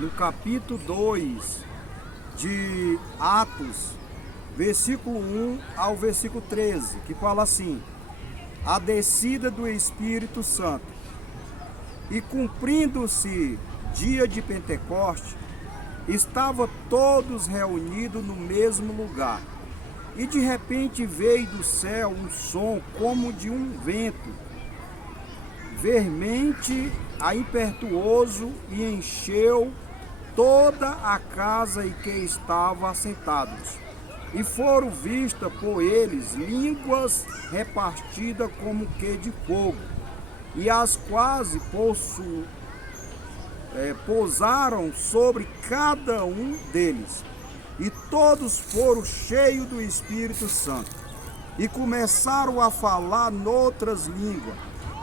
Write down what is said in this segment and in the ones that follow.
no capítulo 2 de Atos, versículo 1 ao versículo 13, que fala assim: a descida do Espírito Santo. E cumprindo-se dia de Pentecoste, estavam todos reunidos no mesmo lugar. E de repente veio do céu um som como de um vento, veemente e impetuoso, e encheu toda a casa em que estavam assentados. E foram vistas por eles línguas repartidas como que de fogo, e as quais pousaram sobre cada um deles. E todos foram cheios do Espírito Santo, e começaram a falar noutras línguas,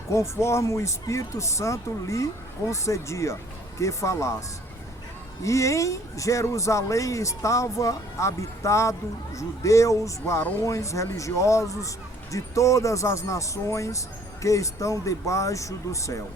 conforme o Espírito Santo lhe concedia que falasse. E em Jerusalém estava habitado judeus, varões religiosos de todas as nações que estão debaixo do céu.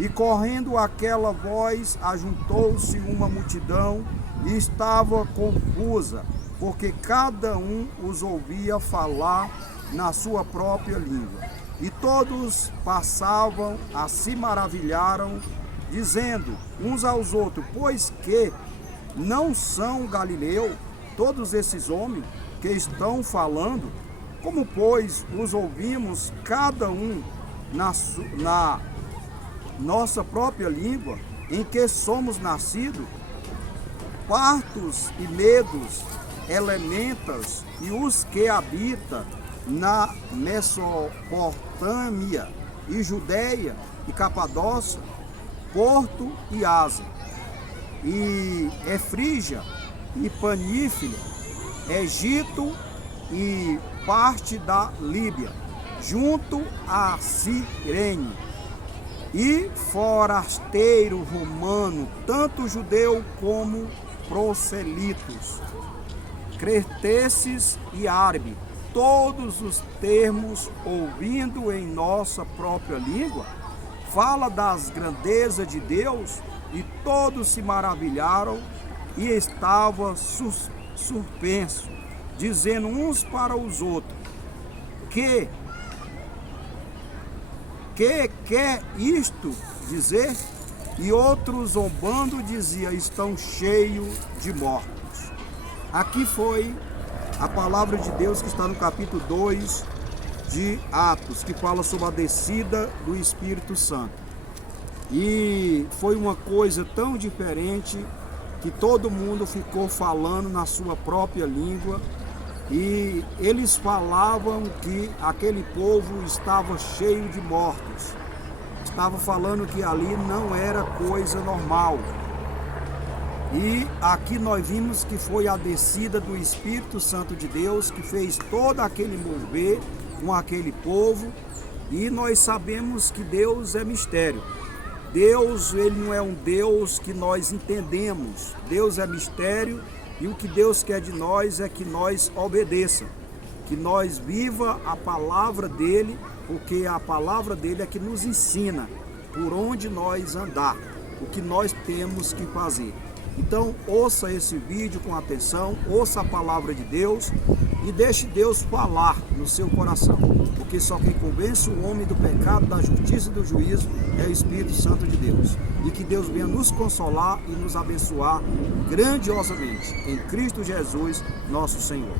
E correndo aquela voz, ajuntou-se uma multidão e estava confusa, porque cada um os ouvia falar na sua própria língua. E todos passavam a se maravilharam, dizendo uns aos outros: pois que não são Galileu todos esses homens que estão falando? Como, pois, os ouvimos cada um na nossa própria língua, em que somos nascidos? Partos e medos, elementas e os que habitam na Mesopotâmia e Judeia e Capadócia, Porto e Ásia, e Efrígia e Panífila, Egito e parte da Líbia, junto a Cirene, e forasteiro romano, tanto judeu como proselitos, cretenses e árabes, todos os termos ouvindo em nossa própria língua, fala das grandezas de Deus, e todos se maravilharam e estavam suspensos, dizendo uns para os outros: que quer isto dizer? E outros, zombando, dizia: estão cheios de mortos. Aqui foi a palavra de Deus que está no capítulo 2 de Atos, que fala sobre a descida do Espírito Santo. E foi uma coisa tão diferente que todo mundo ficou falando na sua própria língua, e eles falavam que aquele povo estava cheio de mortos. Estava falando que ali não era coisa normal. E aqui nós vimos que foi a descida do Espírito Santo de Deus que fez todo aquele mover com aquele povo. E nós sabemos que Deus é mistério. Deus, ele não é um Deus que nós entendemos. Deus é mistério, e o que Deus quer de nós é que nós obedeça, que nós viva a palavra dele, porque a palavra dele é que nos ensina por onde nós andar, o que nós temos que fazer. Então, ouça esse vídeo com atenção, ouça a palavra de Deus e deixe Deus falar no seu coração, porque só quem convence o homem do pecado, da justiça e do juízo é o Espírito Santo de Deus. E que Deus venha nos consolar e nos abençoar grandiosamente em Cristo Jesus, nosso Senhor.